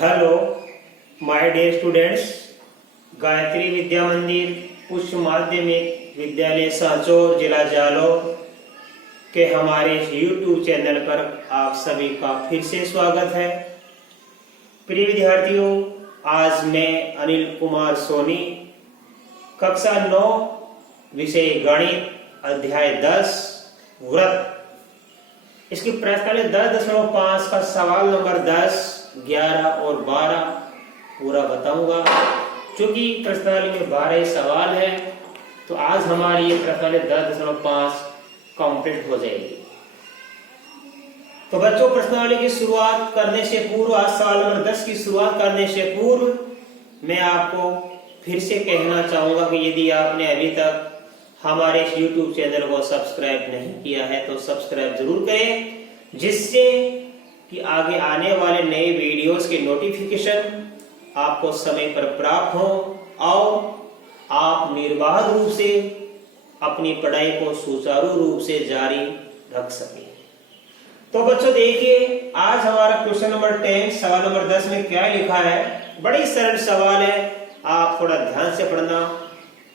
Hello my dear students, Gayatri Vidya Mandir उच्च माध्यमिक विद्यालय सांचौर जिला जालौर के हमारे YouTube चैनल पर आप सभी का फिर से स्वागत है। प्रिय विद्यार्थियों, आज मैं अनिल कुमार सोनी कक्षा 9 विषय गणित अध्याय 10 व्रत इसकी प्रश्नावली 10.5 का सवाल नंबर 10, 11 और 12 पूरा बताऊंगा। क्योंकि प्रश्नावली में 12 सवाल है तो आज हमारी ये प्रश्नावली 10.5 कंप्लीट हो जाएगी। तो बच्चों, प्रश्नावली की शुरुआत करने से पूर्व, आज सवाल नंबर 10 की शुरुआत करने से पूर्व मैं आपको फिर से कहना चाहूंगा कि यदि आपने अभी तक हमारे इस YouTube चैनल को सब्सक्राइब नहीं किया है तो सब्सक्राइब जरूर करें, जिससे कि आगे आने वाले नए वीडियोस के नोटिफिकेशन आपको समय पर प्राप्त हो और आप निर्बाध रूप से अपनी पढ़ाई को सुचारू रूप से जारी रख सकें। तो बच्चों देखिए, आज हमारा क्वेश्चन नंबर 10 सवाल नंबर 10 में क्या लिखा है। बड़ी सरल सवाल है, आप थोड़ा ध्यान से पढ़ना,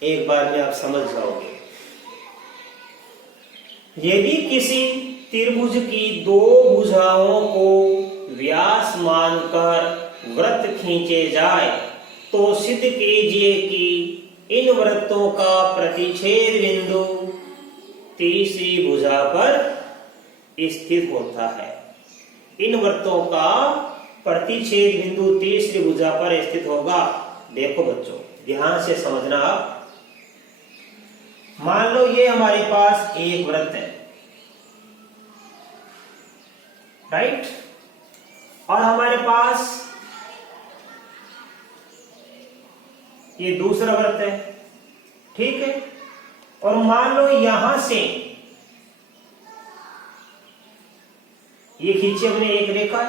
एक बार में आप समझ जाओगे। यदि किसी त्रिभुज की दो भुजाओं को व्यास मानकर वृत्त खींचे जाए तो सिद्ध कीजिए कि इन वृत्तों का प्रतिच्छेद बिंदु तीसरी भुजा पर स्थित होता है। इन वृत्तों का प्रतिच्छेद बिंदु तीसरी भुजा पर स्थित होगा। देखो बच्चों, ध्यान से समझना। आप मान लो ये हमारे पास एक वृत्त है, राइट, और हमारे पास ये दूसरा वृत्त है, ठीक है। और मान लो यहां से ये खींची हमने एक रेखा,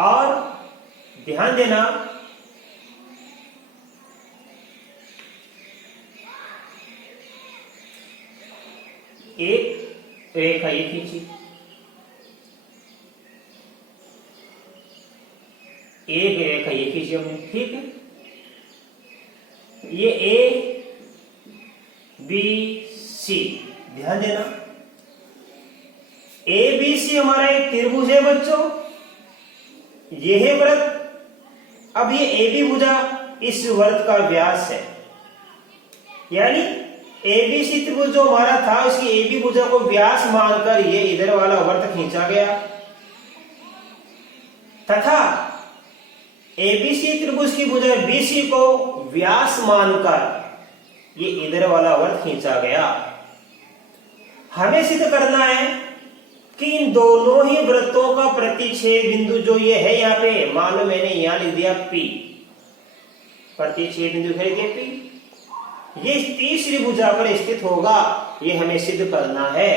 और ध्यान देना एक रेखा ये खींची, एक रेखा ये खींची हमने, ठीक है। ये ए बी सी, ध्यान देना, ए बी सी हमारा एक त्रिभुज है बच्चों, ये है वृत्त। अब ये ए बी भुजा इस वृत्त का व्यास है, यानी एबीसी त्रिभुज जो हमारा था उसकी एबी भुजा को व्यास मानकर ये इधर वाला वृत्त खींचा गया, तथा एबीसी त्रिभुज की भुजा बीसी को व्यास मानकर ये इधर वाला वृत्त खींचा गया। हमें सिद्ध करना है कि इन दोनों ही वृत्तों का प्रतिच्छेद बिंदु जो ये है, यहाँ पे मान लो मैंने यहां लिख दिया P, प्रतिच्छेद बिंदु है P, ये तीसरी भुजा पर स्थित होगा। ये हमें सिद्ध करना है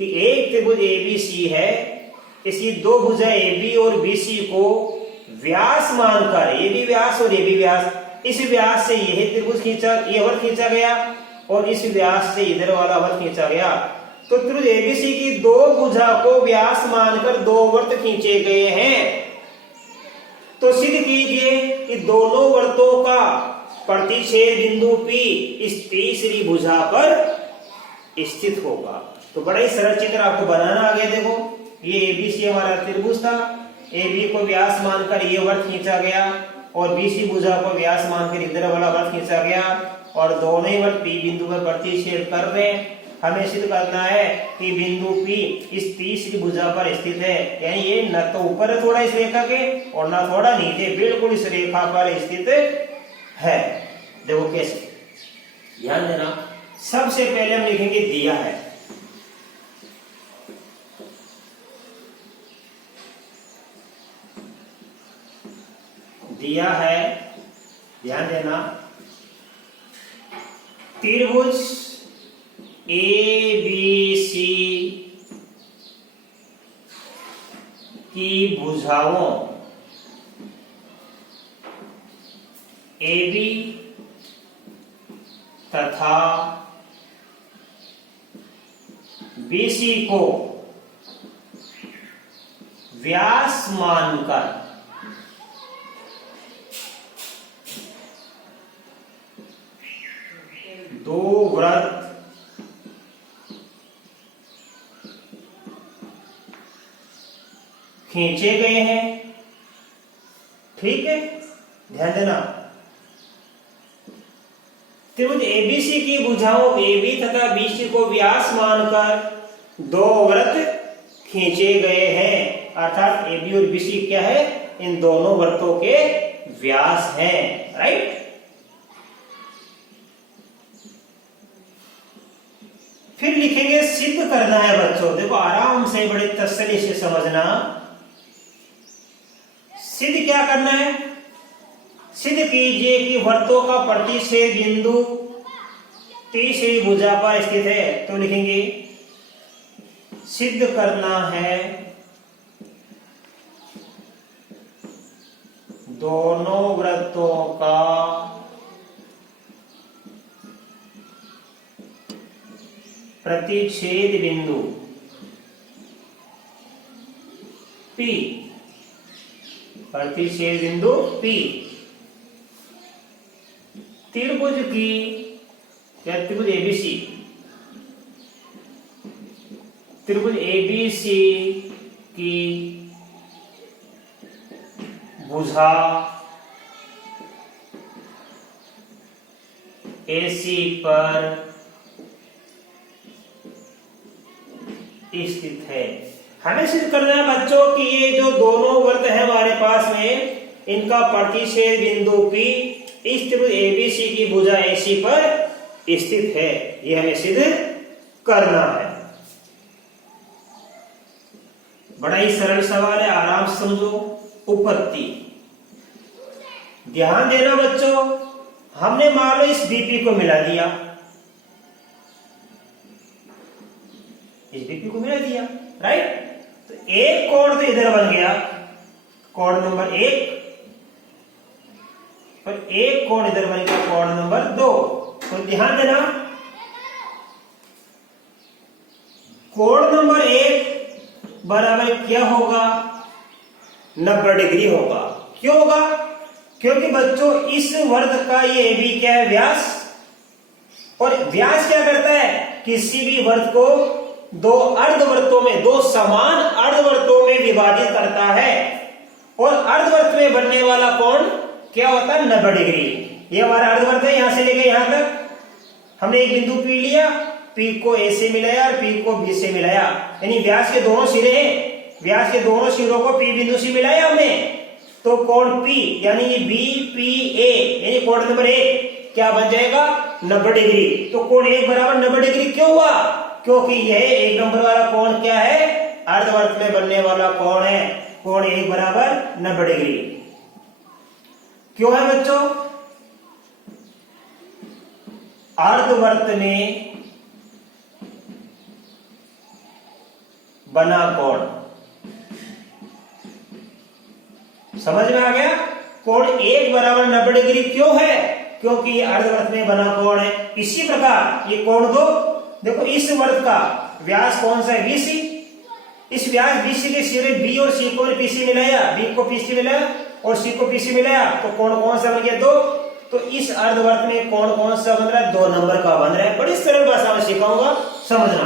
कि एक त्रिभुज एबीसी है, इसकी दो भुजा एबी और बीसी को व्यास मानकर, ए बी व्यास और ए बी व्यास, इस व्यास से यह त्रिभुज खींचा, ये वृत्त खींचा गया, और इस व्यास से इधर वाला वृत्त खींचा गया। तो त्रिभुज एबीसी की दो भुजा को व्यास मानकर दो वृत्त खींचे गए हैं। तो सिद्ध कीजिए कि दोनों वृत्तों का प्रतिच्छेद बिंदु P इस तीसरी भुजा पर स्थित होगा। तो बड़ा ही सरल चित्र आपको बनाना आ गया। देखो, ये एबीसी हमारा त्रिभुज था, AB को व्यास मानकर ये वृत्त खींचा गया, और BC भुजा को व्यास मानकर इधर वाला वृत्त खींचा गया, और दोनों ही वृत्त P बिंदु पर प्रतिच्छेद कर रहे हैं। हमें सिद्ध करना है कि बिंदु P इस तीसरी भुजा पर स्थित है, यानी ये न तो ऊपर है थोड़ा इस रेखा के और न थोड़ा नीचे, बिल्कुल इस रेखा पर स्थित है। देखो कैसे, ध्यान देना। सबसे पहले हम लिखेंगे दिया है, दिया है, ध्यान देना, त्रिभुज एबीसी की भुजाओं AB तथा BC को व्यास मानकर दो वृत्त खींचे गए हैं। ठीक है, ध्यान देना। त्रिभुज एबीसी की भुजाओं एबी तथा बीसी को व्यास मानकर दो वृत्त खींचे गए हैं, अर्थात एबी और बीसी क्या है, इन दोनों वृत्तों के व्यास हैं। राइट। फिर लिखेंगे सिद्ध करना है बच्चों। देखो आराम से बड़े तसल्ली से समझना। सिद्ध क्या करना है? सिद्ध कीजिए कि वृत्तों का प्रतिच्छेद बिंदु तीसरी भुजा पर स्थित है। तो लिखेंगे सिद्ध करना है दोनों वृत्तों का प्रतिच्छेद बिंदु P, प्रतिच्छेद बिंदु P त्रिभुज की या त्रिभुज एबीसी, त्रिभुज एबीसी की भुजा AC पर स्थित है। हमें सिद्ध करना है बच्चों कि ये जो दोनों वृत्त है हमारे पास में, इनका प्रतिच्छेद बिंदु P इस त्रिभुज एबीसी की भुजा AC पर स्थित है। ये हमें सिद्ध करना है। बड़ा ही सरल सवाल है, आराम से समझो। उपपत्ति ध्यान देना बच्चों। हमने मान लो इस BP को मिला दिया, इस BP को मिला दिया, राइट। तो एक कोण तो इधर बन गया, कोण नंबर 1, और एक कोण इधर बन गया, कोण नंबर 2। तो ध्यान देना, कोण नंबर 1 बराबर क्या होगा? 90 डिग्री होगा। क्यों होगा? क्योंकि बच्चों इस वृत्त का ये AB क्या है? व्यास। और व्यास क्या करता है? किसी भी वृत्त को दो अर्धवृत्तों में, दो समान अर्धवृत्तों में विभाजित करता है। और अर्धवृत्त में बनने वाला कोण क्या होता है? 90 डिग्री। ये हमारा अर्धवृत्त है, यहां से लेके यहां तक हमने एक बिंदु P लिया, P को A से मिलाया और P को B से मिलाया, यानी व्यास के दोनों सिरे हैं, व्यास के दोनों सिरों को P बिंदु से मिलाया हमने। तो कोण P यानी BPA यानी कोण नंबर 1 क्या बन जाएगा? 90 डिग्री। तो कोण 1 बराबर 90 डिग्री क्यों हुआ? क्योंकि यह 1 नंबर वाला कोण क्या है? अर्धवृत्त में बनने वाला कोण है। कोण 1 बराबर 90 डिग्री क्यों है बच्चों? अर्धवृत्त में बना कोण, समझ में आ गया? कोण 1 बराबर 90 डिग्री क्यों है? क्योंकि ये अर्धवृत्त में बना कोण है। इसी प्रकार ये कोण 2, देखो इस वृत्त का व्यास कौन सा है? BC। इस व्यास BC के सिरे B और C को PC मिलाया, B को PC मिलाया और C को PC मिलाया, तो कोण कौन सा बन गया? 2। तो इस अर्धवृत्त में कोण कौन सा बन रहा है? 2 नंबर का बन रहा है। बड़ी सरल भाषा में सिखाऊंगा, समझना।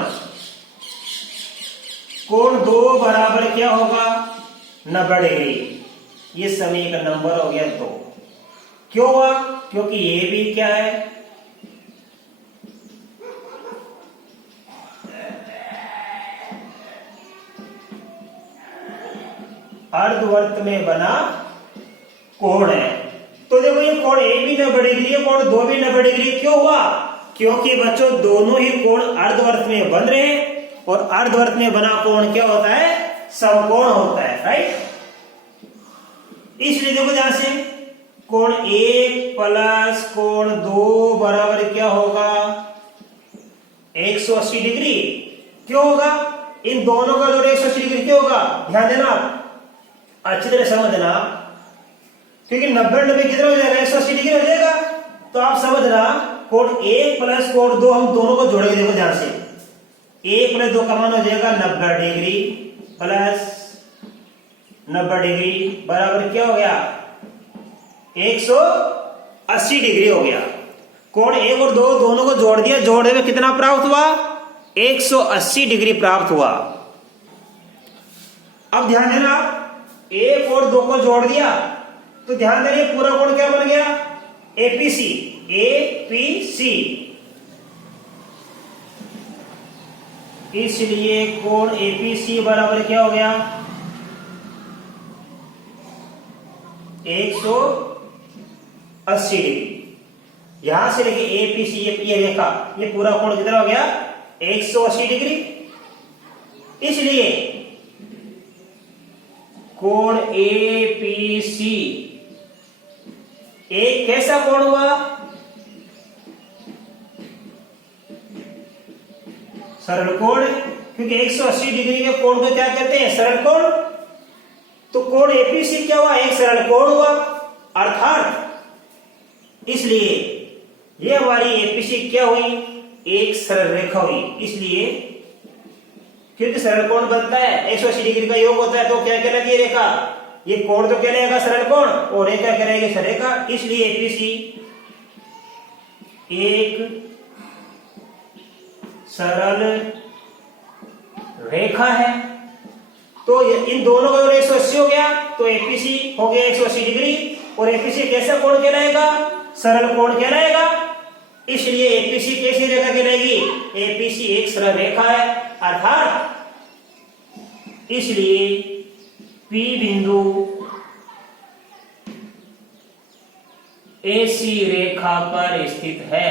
कोण 2 बराबर क्या होगा? 90 डिग्री। ये समीकरण नंबर हो गया 2। क्यों हुआ? क्योंकि ये भी क्या है? अर्धवृत्त में बना कोण है। तो देखो ये कोण 1 भी 90 डिग्री है, कोण 2 भी 90 डिग्री। क्यों हुआ? क्योंकि बच्चों दोनों ही कोण अर्धवृत्त में बन रहे हैं, और अर्धवृत्त में बना कोण क्या होता है? समकोण होता है, राइट। इसलिए देखो ध्यान से, कोण 1 प्लस कोण 2 बराबर क्या होगा? 180 डिग्री। क्यों होगा? इन दोनों का जोड़ 180 डिग्री क्यों होगा? ध्यान देना, अच्छी तरह समझना, क्योंकि 90 कितना हो जाएगा? 180 डिग्री हो जाएगा। तो आप समझना, कोण 1 प्लस कोण 2 हम दोनों को जोड़ेंगे। देखो ध्यान से, 1 प्लस 2 का मान हो जाएगा 90 डिग्री प्लस 90 डिग्री बराबर क्या हो गया? 180 डिग्री हो गया। कोण 1 और 2 दोनों को जोड़ दिया, जोड़ने में कितना प्राप्त हुआ? 180 डिग्री प्राप्त हुआ। अब ध्यान देना, 1 और 2 को जोड़ दिया तो ध्यान देना पूरा कोण क्या बन गया? एपीसी। एपीसी, इसलिए कोण एपीसी बराबर क्या हो गया? 180 डिग्री। यहां से लेके एपीसी ये रेखा, ये पूरा कोण कितना हो गया? 180 डिग्री। इसलिए कोण एपीसी एक कैसा कोण हुआ? सरल कोण, क्योंकि 180 डिग्री के कोण को क्या कहते हैं? सरल कोण। तो कोण एपीसी क्या हुआ? एक सरल कोण हुआ। अर्थात इसलिए ये हमारी एपीसी क्या हुई? एक सरल रेखा हुई। इसलिए क्योंकि सरल कोण बनता है 180 डिग्री का योग होता है, तो क्या कहलाती है? रेखा। ये कोण तो कहलाएगा सरल कोण और रेखा कहलाएगी सरल रेखा। इसलिए एपीसी एक सरल रेखा है। तो इन दोनों का 180 हो गया, तो एपीसी हो गया 180 डिग्री। और एपीसी कैसा कोण कहलाएगा? सरल कोण कहलाएगा। इसलिए एपीसी कैसी रेखा कहलाएगी? एपीसी एक सरल रेखा है। अर्थात इसलिए P बिंदु AC रेखा पर स्थित है।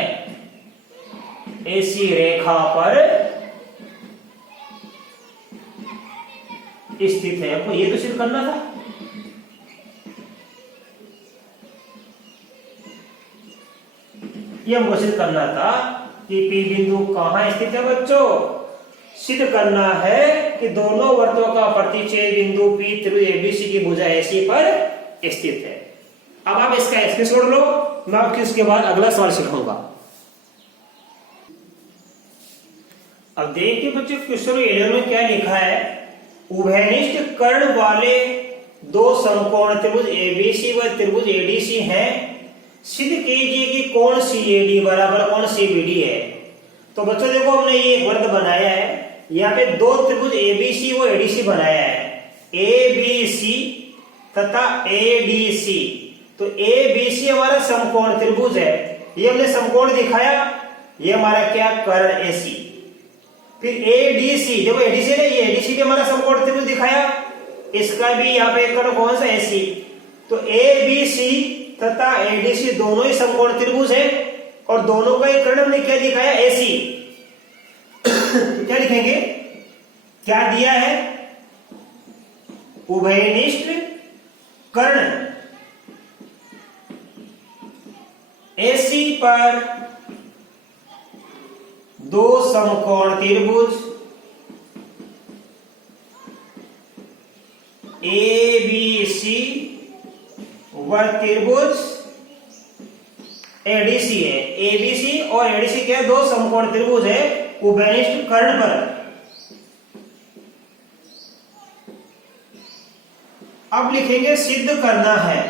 AC रेखा पर स्थित है। आपको ये तो सिद्ध करना था। ये हमको सिद्ध करना था कि P बिंदु कहां स्थित है बच्चों? सिद्ध करना है कि दोनों वृत्तों का प्रतिच्छेद बिंदु P त्रिभुज ABC की भुजा AC पर स्थित है। अब आप इसका स्क्रीनशॉट लो, मैं आपको इसके बाद अगला सवाल सिखाऊंगा। अब देखिए बच्चों, क्वेश्चन 11 में क्या लिखा है? उभयनिष्ठ कर्ण वाले दो समकोण त्रिभुज ABC व त्रिभुज ADC हैं। सिद्ध कीजिए कि कोण CAD बराबर कोण CBD है। तो बच्चों देखो, हमने ये एक वृत्त बनाया है, यहाँ पे दो त्रिभुज ABC व ADC बनाया है, ABC तथा ADC। तो ABC हमारा समकोण त्रिभुज है, ये हमने समकोण दिखाया, ये हमारा क्या? कर्ण AC। फिर ADC, देखो ADC ने, ये ADC भी हमारा समकोण त्रिभुज दिखाया, इसका भी यहाँ पे कर्ण कौन सा? AC। तो ABC तथा ADC दोनों ही समकोण त्रिभुज है और दोनों का एक कर्ण हमने क्या दिखाया? AC। तो क्या लिखेंगे? क्या दिया है? उभयनिष्ठ कर्ण AC पर दो समकोण त्रिभुज ABC व त्रिभुज ADC है। ABC और ADC क्या? दो समकोण त्रिभुज है उभयनिष्ठ कर्ण पर। अब लिखेंगे सिद्ध करना है।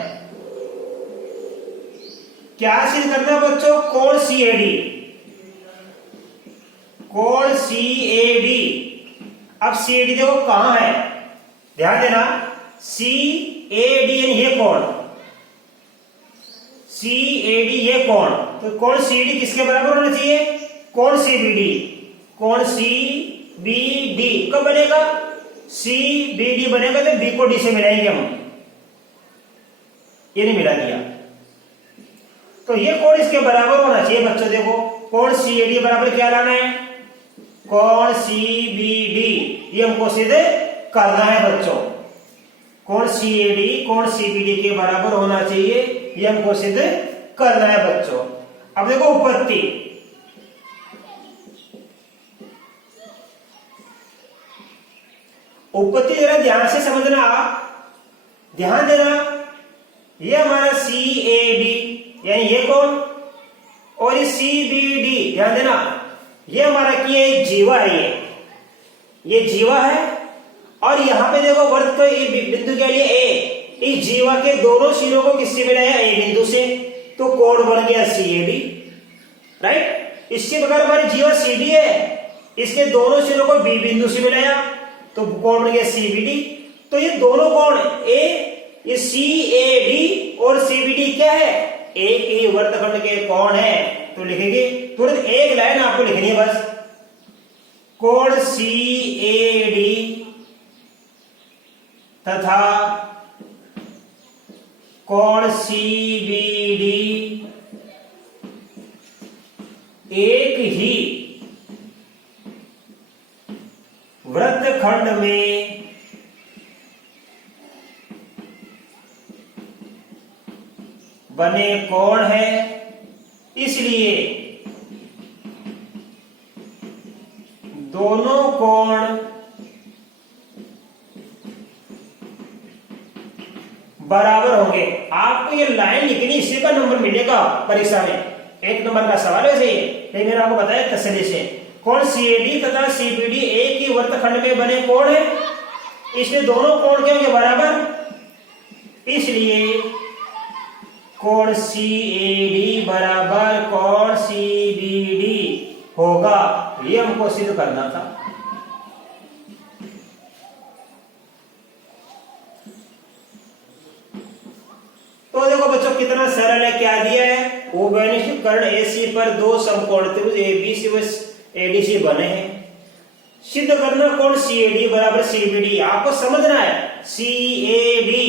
क्या सिद्ध करना है बच्चों? कोण CAD। कोण CAD। अब CAD देखो कहां है, ध्यान देना। CAD ये कोण, CAD ये कोण, तो कोण CD किसके बराबर होना चाहिए? कोण CBD। कोण CBD कब बनेगा? CBD बनेगा तो B को D से मिलाएंगे हम, ये नहीं मिला दिया, तो ये कोण इसके बराबर होना चाहिए बच्चों। देखो, कोण CAD बराबर क्या लाना है? कोण CBD। ये हमको सिद्ध करना है बच्चों। कोण CAD कोण CBD के बराबर होना चाहिए, ये हमको सिद्ध करना है बच्चों। अब देखो उपपत्ति, उपपत्ति जरा ध्यान से समझना, ध्यान देना। ये हमारा CAD यानी ये कोण और ये CBD, ध्यान देना, ये हमारा क्या है? जीवा है। ये जीवा है और यहां पे देखो वृत्त का ये बिंदु क्या है? A। इस जीवा के दोनों सिरों को किससे मिलाया? A बिंदु से, तो कोण बन गया CAD। राइट। इसके बगैर हमारी जीवा सीडी है, इसके दोनों सिरों को बी बिंदु से मिलाया तो कोण बन गया सीबीडी। तो ये दोनों कोण ये सीएडी और सीबीडी क्या है, एक ही वर्तखंड के कोण है। तो लिखेंगे तुरंत एक लाइन आपको लिखनी है बस, कोण सीएडी तथा कोण सीबीडी एक ही वृत्तखंड में बने कोण है, इसलिए दोनों कोण बराबर होंगे। आपको ये लाइन लिखनी, इसी का नंबर मिलेगा परीक्षा में, 1 नंबर का सवाल है सही, लेकिन मैंने आपको बताया तसल्ली से। कोण सीएडी तथा सीबीडी एक ही वर्तखंड में बने कोण है, इसलिए दोनों कोण क्या होंगे बराबर, इसलिए कोण सीएडी बराबर कोण सीबीडी होगा। ये हमको सिद्ध करना था। तो देखो बच्चों कितना सरल है, क्या दिया है, उभयनिष्ठ कर्ण एसी पर दो समकोण त्रिभुज एबीसी व एडीसी बने हैं। सिद्ध करना कोण सीएडी बराबर सीबीडी। आपको समझना है सीएडी,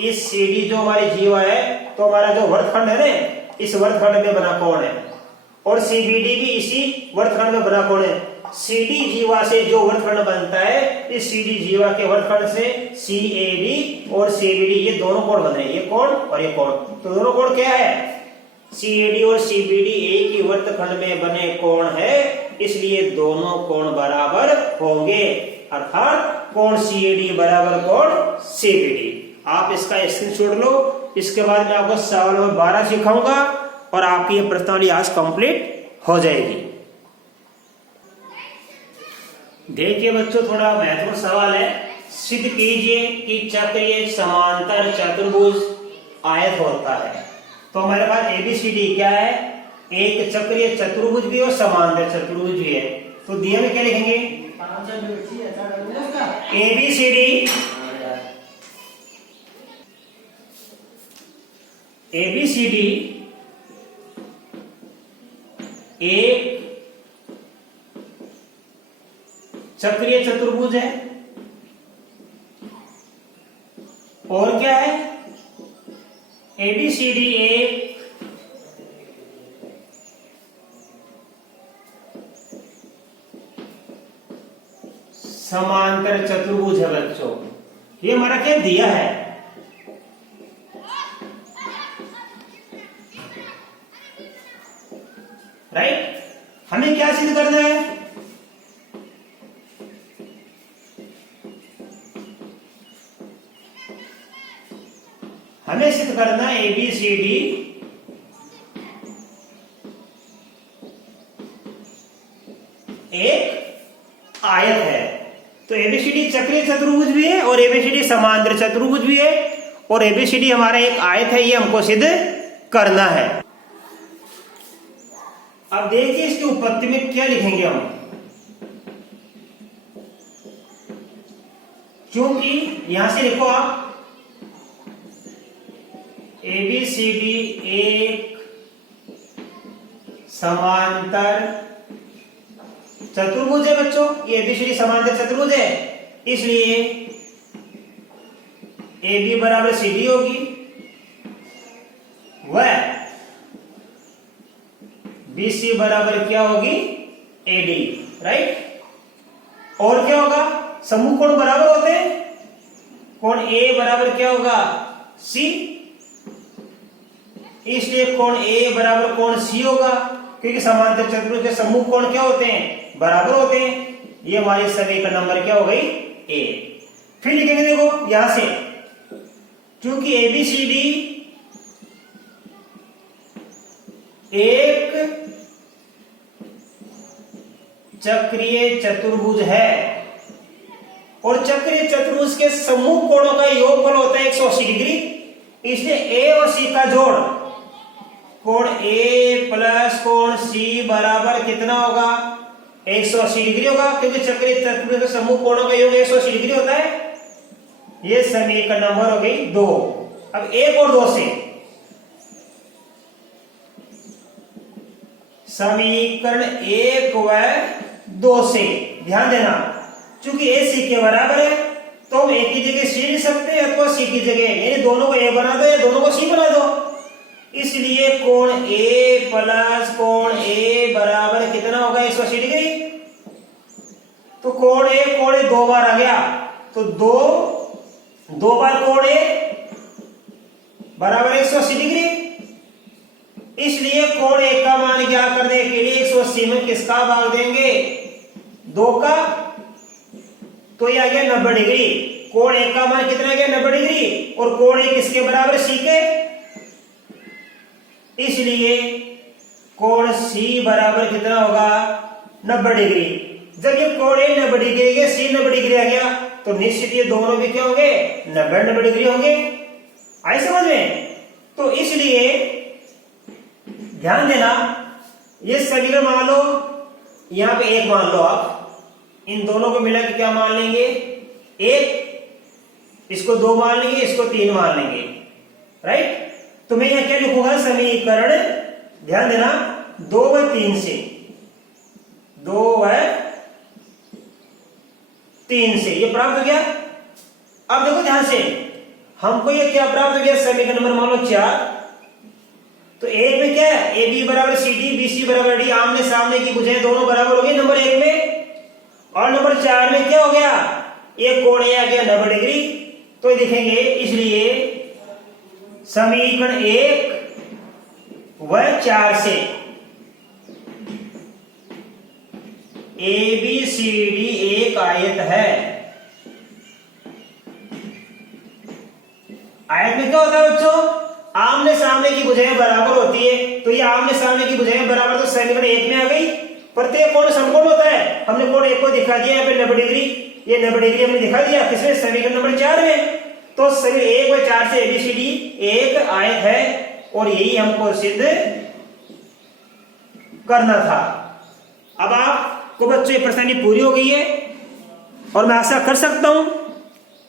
इस सीडी जो हमारी जीवा है, तो हमारा जो वर्तखंड है ना, इस वर्तखंड में बना कोण है, और सीबीडी भी इसी वर्तखंड में बना कोण है। सीडी जीवा से जो वर्तखंड बनता है, इस सीडी जीवा के वर्तखंड से सीएडी और सीबीडी ये दोनों कोण बन रहे हैं, ये कोण और ये कोण। तो दोनों कोण क्या है, सीएडी और सीबीडी एक ही वर्तखंड में बने कोण है, इसलिए दोनों कोण बराबर होंगे, अर्थात कोण सीएडी बराबर कोण सीबीडी। आप इसका स्क्रीनशॉट लो, इसके बाद मैं आपको सवाल नंबर 12 सिखाऊंगा और आपकी ये प्रश्नावली आज कंप्लीट हो जाएगी। देखिए बच्चों, थोड़ा महत्वपूर्ण सवाल है। सिद्ध कीजिए कि चक्रीय समांतर चतुर्भुज आयत होता है। तो हमारे पास एबीसीडी क्या है, एक चक्रीय चतुर्भुज भी और समांतर चतुर्भुज भी है। तो दिया में क्या लिखेंगे, एबीसीडी एक चक्रीय चतुर्भुज है, और क्या है, एबीसीडी एक समांतर चतुर्भुज है। बच्चों ये हमारा क्या दिया है, राइट। हमें क्या सिद्ध करना है, हमें सिद्ध करना है एबीसीडी एक आयत है। तो एबीसीडी चक्रीय चतुर्भुज भी है और एबीसीडी समांतर चतुर्भुज भी है, और एबीसीडी हमारा एक आयत है, ये हमको सिद्ध करना है। अब देखिए इसकी उत्पत्ति में क्या लिखेंगे हम, क्योंकि यहां से लिखो आप एबीसीडी एक समांतर चतुर्भुज है। बच्चों ये एबीसीडी समांतर चतुर्भुज है, इसलिए AB बराबर CD होगी, वह BC बराबर क्या होगी, AD, राइट। और क्या होगा, समूह कोण बराबर होते हैं, कोण A बराबर क्या होगा, C, इसलिए कोण A बराबर कोण C होगा, क्योंकि समांतर चतुर्भुज के समूह कोण क्या होते हैं, बराबर होते हैं। ये हमारे सभी का नंबर क्या हो गई, A। फिर लिखेंगे देखो यहां से, क्योंकि ABCD एक चक्रीय चतुर्भुज है, और चक्रीय चतुर्भुज के समूह कोणों का योगफल होता है 180 डिग्री, इसलिए A और C का जोड़ कोण ए प्लस कोण सी बराबर कितना होगा? 180 डिग्री होगा, क्योंकि चक्रीय तत्व का समूह कोणों का योग 180 डिग्री होता है। ये समीकरण नंबर हो गई 2। अब 1 और 2 से समीकरण 1 व 2 से ध्यान देना, चूंकि ए सी के बराबर है तो हम ए की जगह सी लिख सकते हैं अथवा सी की जगह, यानी दोनों को ए बना दो या दोनों को सी बना दो। इसलिए कोण ए प्लस कोण ए बराबर कितना होगा? 180 डिग्री। तो कोण ए 2 बार आ गया, तो 2 बार कोण ए बराबर 180 डिग्री। इसलिए कोण ए का मान ज्ञात करने के लिए 180 में किसका भाग देंगे? 2 का, तो ये आ गया 90 डिग्री। कोण ए का मान कितना गया? 90 डिग्री। और कोण ए किसके बराबर? सी के। इसलिए कोण सी बराबर कितना होगा? 90 डिग्री। जब ये कोण ए 90 डिग्री है, सी 90 डिग्री आ गया, तो निश्चित ये दोनों भी क्या होंगे? 90 डिग्री होंगे। आई समझ में? तो इसलिए ध्यान देना, ये समीकरण मान लो, यहां पे 1 मान लो आप, इन दोनों को मिला के क्या मान लेंगे? 1, इसको 2 मान लेंगे, इसको 3 मान लेंगे, राइट? तो मैं यहां क्या लिखूंगा? समीकरण ध्यान देना 2 व 3 से, 2 व 3 से ये प्राप्त हो गया। अब देखो ध्यान से, हमको ये क्या प्राप्त हो गया? समीकरण नंबर मान लो 4। तो एक में क्या है? ए बी बराबर सी डी, बी सी बराबर डी, आमने सामने की भुजाएं दोनों बराबर हो गई नंबर 1 में। और नंबर 4 में क्या हो गया? एक कोण ए आ गया 90 डिग्री। तो लिखेंगे, इसलिए समीकरण 1 व 4 से ए बी सी डी एक आयत है। आयत में क्या होता है बच्चों? आमने सामने की भुजाएं बराबर होती है। तो ये आमने सामने की भुजाएं बराबर, तो समीकरण 1 में आ गई। प्रत्येक कोण समकोण होता है। हमने कोण 1 को दिखा दिया यहाँ पे 90 डिग्री, ये 90 डिग्री हमने दिखा दिया किसमें? समीकरण नंबर 4 में। तो समीकरण 1 व 4 से एबीसीडी एक आयत है, और यही हमको सिद्ध करना था। अब आपको बच्चों ये परेशानी पूरी हो गई है, और मैं आशा कर सकता हूं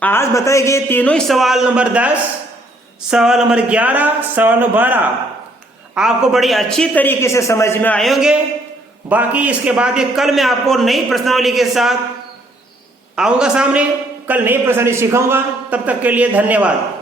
आज बताए गए तीनों ही सवाल नंबर 10, सवाल नंबर 11, सवाल नंबर 12 आपको बड़ी अच्छी तरीके से समझ में आए होंगे। बाकी इसके बाद ये कल मैं आपको नई प्रश्नावली के साथ आऊंगा सामने, कल नई प्रश्नावली सिखाऊंगा। तब तक के लिए धन्यवाद।